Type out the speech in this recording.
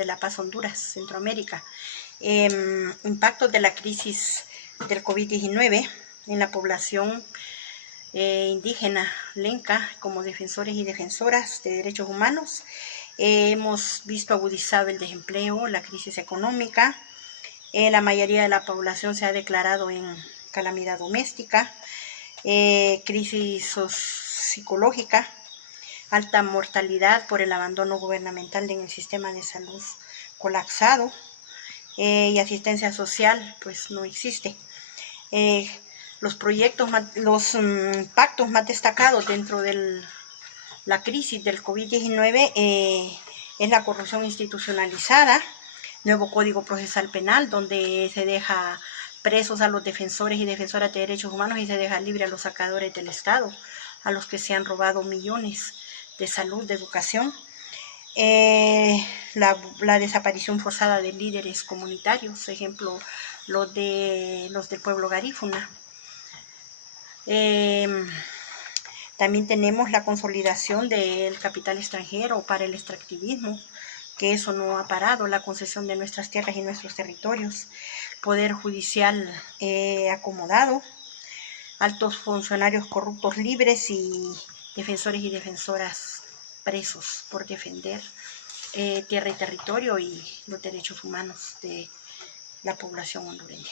de La Paz, Honduras, Centroamérica. Impactos de la crisis del COVID-19 en la población indígena lenca como defensores y defensoras de derechos humanos. Hemos visto agudizado el desempleo, la crisis económica. La mayoría de la población se ha declarado en calamidad doméstica, crisis psicológica, alta mortalidad por el abandono gubernamental en el sistema de salud colapsado, y asistencia social pues no existe. Los pactos más destacados dentro de la crisis del COVID-19 es la corrupción institucionalizada, nuevo Código Procesal Penal, donde se deja presos a los defensores y defensoras de derechos humanos y se deja libre a los sacadores del Estado, a los que se han robado millones de salud, de educación. La desaparición forzada de líderes comunitarios, ejemplo, los del pueblo garífuna. También tenemos la consolidación del capital extranjero para el extractivismo, que eso no ha parado, la concesión de nuestras tierras y nuestros territorios, poder judicial acomodado, altos funcionarios corruptos libres y defensores y defensoras presos por defender tierra y territorio y los derechos humanos de la población hondureña.